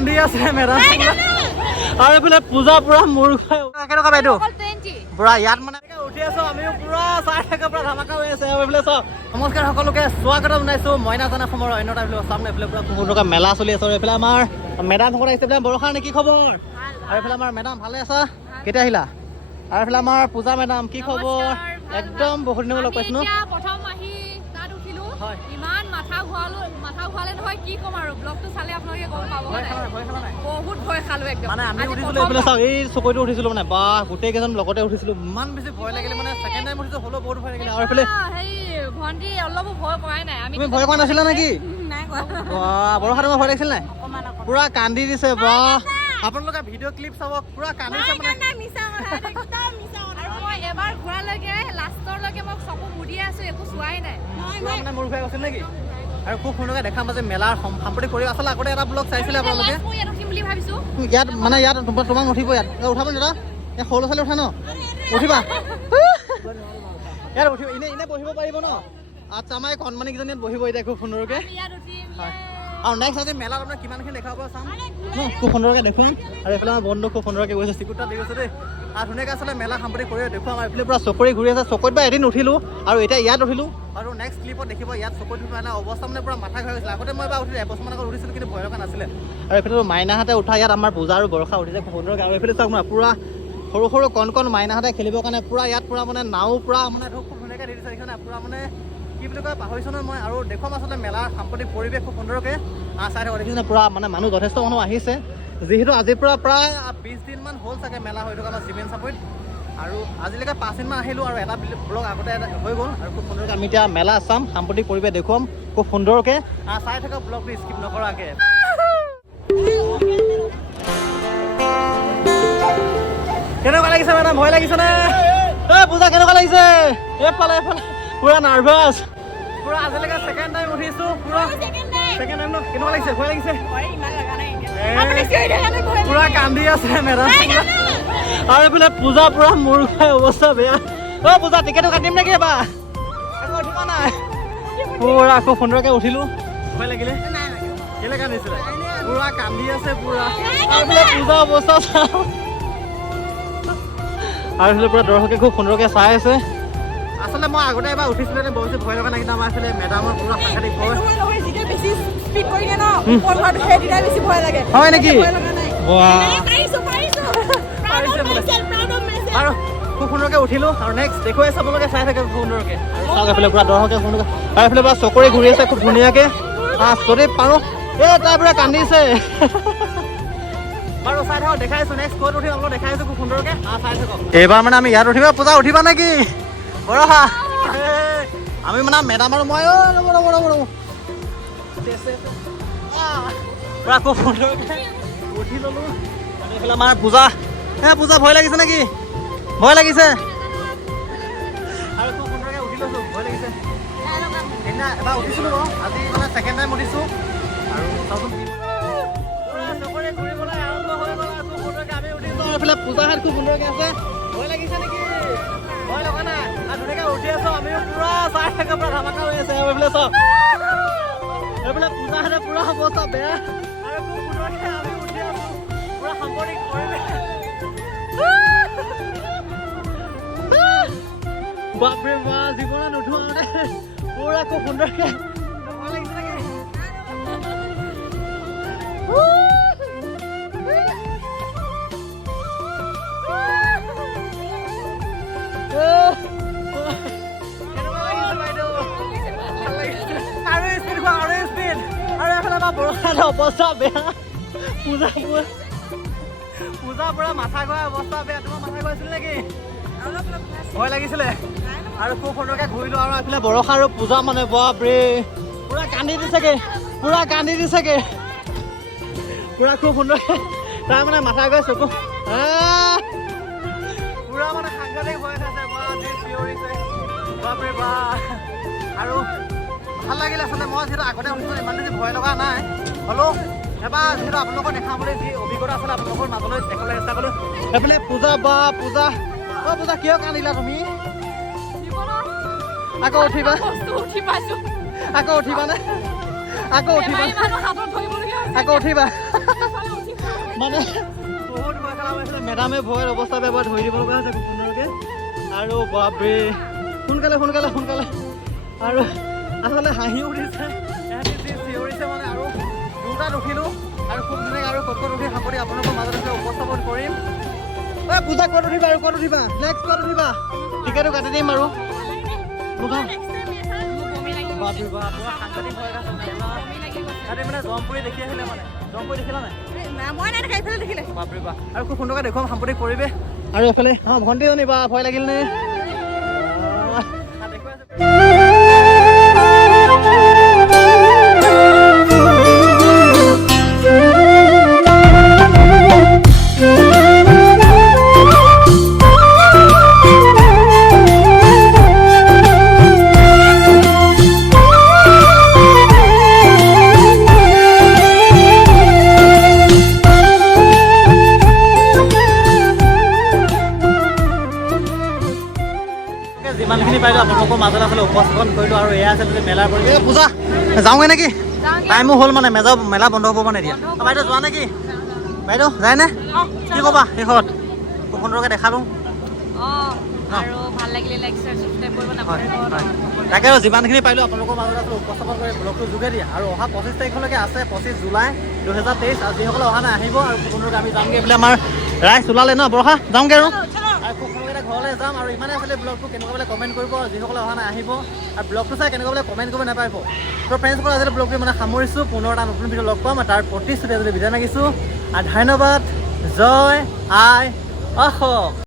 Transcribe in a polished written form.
কান্দি আছে মেডাম আৰু এইফালে পূজা পুৰা মূৰ খাই কেনেকুৱা বাইদেউ পুৰা ইয়াত মানে উঠি আছো আমিও পুৰা চাই থাকা পুৰা ধামাকা হৈ আছে আৰু এইফালে চাওক নমস্কাৰ সকলোকে স্বাগতম জনাইছো মই নাজানা সময়ৰ অন্য এটা চাম এইফালে পুৰা কুকুৰটোকা মেলা চলি আছে আৰু এইফালে আমাৰ মেডাম সকল আহিছে বোলে বৰষা নে কি খবৰ আৰু এইফালে আমাৰ মেডাম ভালে আছা কেতিয়া আহিলা আৰু এইফালে আমাৰ পূজা মেডাম কি খবৰ একদম বহুত দিন লগ পাইছো প্ৰথম আহি তাত উঠিলো ইমান মাথা ঘোৱালে নহয় কি কম আৰু ব্লগটো চালে আপোনালোকে গম পাব বহুত ভয় খালো একদম মানে আমি উঠিছিলো এইফালে চাওক এই চকৈটো উঠিছিলো মানে বা গোটেই কেইজন লগতে উঠিছিলো ইমান বেছি ভয় লাগিলে মানে ছেকেণ্ড টাইম উঠিছো হ'লেও বহুত ভয় লাগিলে আৰু এইফালে হেৰি ভণ্টি অলপো ভয় কৰাই নাই আমি তুমি ভয় কৰা নাছিলা নেকি নাই কৰা বৰষা তোমাৰ ভয় লাগিছিল নাই পুৰা কান্দি দিছে বা আপোনালোকে ভিডিঅ' ক্লিপ চাব পুৰা কান্দিছে মানে মিছা কথা একদম মিছা কথা আৰু মই এবাৰ ঘূৰালৈকে লাষ্টৰলৈকে মই চকু মুদিয়ে আছো একো চোৱাই নাই মানে মোৰ ভয় আছিল নেকি আৰু খুব সোনকালে দেখা পাইছে মেলাৰ সাম্প্ৰতিক কৰি আচলতে আগতে এটা ব্লগ চাইছিলে আপোনালোকে ইয়াত উঠিম বুলি ভাবিছো ইয়াত মানে ইয়াত তোমাক নুঠিব ইয়াত উঠাব দাদা এই সৰু ল'ৰা ছোৱালী উঠা ন উঠিবা ইয়াত উঠিব এনে বহিব পাৰিব ন আচ্ছা আমাৰ কণমানি কেইজনী ইয়াত বহিব এতিয়া খুব সুন্দৰকে হয় আৰু নেক্সট আজি মেলাত আপোনাৰ কিমানখিনি দেখাব পৰা চাম খুব সুন্দৰকৈ দেখুৱাম আৰু এইফালে আমাৰ বন্ধু খুব সুন্দৰকৈ গৈছে চিকুৰটা দি গৈছে দেই আৰু ধুনীয়াকৈ আচলতে মেলা সাম্প্ৰতিক কৰি দেখুৱাম আৰু এইফালে পুৰা চকৰি ঘূৰি আছে চকৰিত বা এদিন উঠিলোঁ আৰু এতিয়া ইয়াত উঠিলোঁ আৰু নেক্সট ক্লিপত দেখিব ইয়াত চকৰিত উঠি মানে অৱস্থা মানে পুৰা মাথা ঘূৰাই গৈছিলে আগতে মই এবাৰ উঠিলোঁ এবছৰমান আগত উঠিছিলোঁ কিন্তু ভয় লগা নাছিলে আৰু এইফালে মাইনাহঁতে উঠা ইয়াত আমাৰ পূজা আৰু বৰষা উঠিছে খুব সুন্দৰকৈ আৰু এইফালে চাওক মানে পুৰা সৰু সৰু কণ মাইনাহঁতে খেলিবৰ কাৰণে পুৰা ইয়াত পুৰা মানে নাও পুৰা মানে খুব ধুনীয়াকৈ দি দিছে দেখিছেনে পুৰা মানে কি বুলি কয় পাহৰিছোঁ নহয় মই আৰু দেখুৱাম আচলতে মেলাৰ সাম্প্ৰতিক পৰিৱেশ খুব সুন্দৰকৈ চাই থকা দেখিছেনে পুৰা মানে মানুহ যথেষ্ট মানুহ আহিছে যিহেতু আজিৰ পৰা প্ৰায় 20 দিনমান হ'ল চাগে মেলা হৈ থকা আমাৰ চিমেণ্ট চাপৰিত আৰু আজিলৈকে 5 দিনমান আহিলোঁ আৰু এটা ব্লগ আগতে হৈ গ'ল আৰু খুব সুন্দৰকৈ আমি এতিয়া মেলা চাম সাম্প্ৰতিক পৰিৱেশ দেখুৱাম খুব সুন্দৰকৈ চাই থকা ব্লগটো স্কিপ নকৰাকৈ কেনেকুৱা লাগিছে মেডাম ভয় লাগিছেনে এই পূজা কেনেকুৱা লাগিছে এইফালে পুৰা নাৰ্ভাছ পুৰা আজিলৈকে ছেকেণ্ড টাইম উঠিছোঁ পুৰা ছেকেণ্ড টাইম ন কেনেকুৱা লাগিছে ভয় লাগিছে পুৰা কান্দি আছে মেডাম আৰু এইফালে পূজা পুৰা মূৰ খাই অৱস্থা বেয়া পূজা টিকেটটো কাটিম নেকি এবাৰ আকৌ উঠিবা নাই পুৰা আকৌ সুন্দৰকৈ উঠিলোঁ ভয় লাগিলে কেলৈ কান্দিছিলে পুৰা কান্দি আছে পুৰা আৰু এইফালে পূজা অৱস্থা চাওঁ আৰু এইফালে পুৰা দৰ্শকে খুব সুন্দৰকৈ চাই আছে আচলতে মই আগতে এবাৰ উঠিছিলোঁ বহুত ভয় লগা নাই কিন্তু আমাৰ এইফালে মেডামৰ পুৰা সাংঘাতিক ভয় হয় নেকি আৰু খুব সুন্দৰকৈ উঠিলোঁ আৰু নেক্সট দেখুৱাই চাবলৈকে চাই থাকে খুব সুন্দৰকৈ চাওক এইফালে পুৰা দৰ্শকে সুন্দৰকৈ আৰু এইফালে পুৰা চকৰি ঘূৰি আছে খুব ধুনীয়াকৈ যদি পাৰোঁ তাই পুৰা কান্দিছে বাৰু চাই থাকক দেখাই আছোঁ নেক্সট ক'ত উঠিম আপোনাক দেখাই আছোঁ খুব সুন্দৰকৈ চাই থাকক এইবাৰ মানে আমি ইয়াত উঠিবা পূজা উঠিবা নেকি বৰষা আমি মানে মেডাম আৰু মই পুৰা খুব সুন্দৰকৈ উঠি ল'লোঁ আৰু এইফালে আমাৰ পূজা পূজা ভয় লাগিছে নেকি ভয় লাগিছে আৰু খুব সুন্দৰকৈ উঠি লৈছোঁ ভয় লাগিছে সেইদিনা এবাৰ উঠিছিলোঁ বাৰু আজি মানে ছেকেণ্ড টাইম উঠিছোঁ আৰু চাওঁচোন চকৰি ঘূৰিবলৈ আৰম্ভ হৈ গ'ল আৰু খুব সুন্দৰকৈ আমি উঠিছোঁ এইফালে পূজাহঁত খুব সুন্দৰকৈ আছে ভয় লাগিছে নেকি ভয় লগা নাই আৰু ধুনীয়াকৈ উঠি আছোঁ আমিও পুৰা চাই থাকা পুৰা ধামাকা হৈ আছে আৰু এইফালে চাওক এইফালে পূজাহঁতে পুৰা অৱস্থা বেয়া আৰু খুব সুন্দৰকৈ আমি উঠি আছোঁ পুৰা সাম্প্ৰতিক পৰিৱেশ বাপৰে বা জীৱনত নুঠো আৰু পুৰা খুব সুন্দৰকৈ ভয় লাগিছে নেকি অৱস্থা বেয়া পূজা পুৰা মাথা ঘূৰা অৱস্থা বেয়া তোমাৰ মাথা ঘূৰাইছিল নেকি ভয় লাগিছিলে আৰু খুব সুন্দৰকৈ ঘূৰিলোঁ আৰু এইফালে বৰষা আৰু পূজা মানে বাপৰে পুৰা কান্দি দিছেগে পুৰা খুব সুন্দৰকৈ তাৰ মানে মাথা ঘূৰাই চকু পুৰা মানে সাংঘাতিক ভয় খাইছে বা চিঞৰিছে বাপৰে বা আৰু ভাল লাগিলে আচলতে মই যিহেতু আগতে শুনিছোঁ ইমান বেছি ভয় লগা নাই হ'লেও এবাৰ যিহেতু আপোনালোকক দেখাবলৈ যি অভিজ্ঞতা আছিলে আপোনালোকৰ মাজলৈ দেখাবলৈ চেষ্টা কৰিলোঁ এইফালে পূজা বা পূজা পূজা কিয় কান্দিলা তুমি আকৌ উঠিবা আকৌ উঠিবানে আকৌ উঠিবা আকৌ উঠিবা মানে বহুত ভয় খালা পাইছিলে মেডামে ভয়ৰ অৱস্থা বেয়া ধৰি দিব লগা হৈছে খুব সুন্দৰকৈ আৰু বাপৰে সোনকালে সোনকালে সোনকালে আৰু আচলতে হাঁহিও উঠিছে সিহঁতি যি চিঞৰিছে মানে আৰু দুটাত উঠিলোঁ আৰু খুব ধুনীয়াকৈ আৰু ক'ত উঠি সামৰি আপোনালোকৰ মাজত আছে উপস্থাপন কৰিম পূজা ক'ত উঠিবা আৰু ক'ত উঠিবা নেক্সট ক'ত উঠিবা টিকেটো কাটি দিম আৰু উঠা বাপৰে বাপ পুৰা সাংঘাতিক ভয় খাইছে সিহঁতে মানে জমপুৰি দেখি আহিলে মানে জমপুৰি দেখিলা নাই মই নাই দেখা এইফালে দেখিলে বাপৰে বাপ আৰু খুব সুন্দৰকৈ দেখুৱাম সাম্প্ৰতিক পৰিৱেশ আৰু এইফালে ভণ্টিজনী বা ভয় লাগিল নে যিমানখিনি পাৰিলোঁ আপোনালোকৰ মাজত আছিলে উপস্থাপন কৰিলোঁ আৰু এয়া আছিলে মেলাৰ পৰিৱেশ পূজা যাওঁগৈ নেকি টাইমো হ'ল মানে মেলা বন্ধ হ'ব মানে এতিয়া বাইদেউ যোৱা নেকি বাইদেউ যায়নে কি ক'বা শেষত খুব সুন্দৰকৈ দেখালোঁ তাকে আৰু যিমানখিনি পাৰিলোঁ আপোনালোকৰ মাজত আছিলোঁ উপস্থাপন কৰি ব্লগটোৰ যোগেদি আৰু অহা 25 তাৰিখলৈকে আছে 25 জুলাই 2023 আৰু যিসকলে অহা নাই আহিব আৰু খুব সুন্দৰকৈ আমি যামগৈ এইফালে আমাৰ ৰাইজ ওলালে ন বৰষা যামগৈ আৰু খুব সোনকালে ঘৰলৈ যাম আৰু ইমানে আছিলে ব্লগটো কেনেকুৱা বোলে কমেণ্ট কৰিব যিসকলে অহা নাই আহিব আৰু ব্লগটো চাই কেনেকুৱা বোলে কমেণ্ট কৰিব নাপাৰিব তো ফ্ৰেণ্ডসকলে আজিলৈ ব্লগটো মানে সামৰিছোঁ পুনৰ এটা নতুন ভিডিঅ' লগ পাম তাৰ প্ৰতিশ্ৰুতি আজিলৈ বিদায় মাগিছোঁ আৰু ধন্যবাদ জয় আই অসম।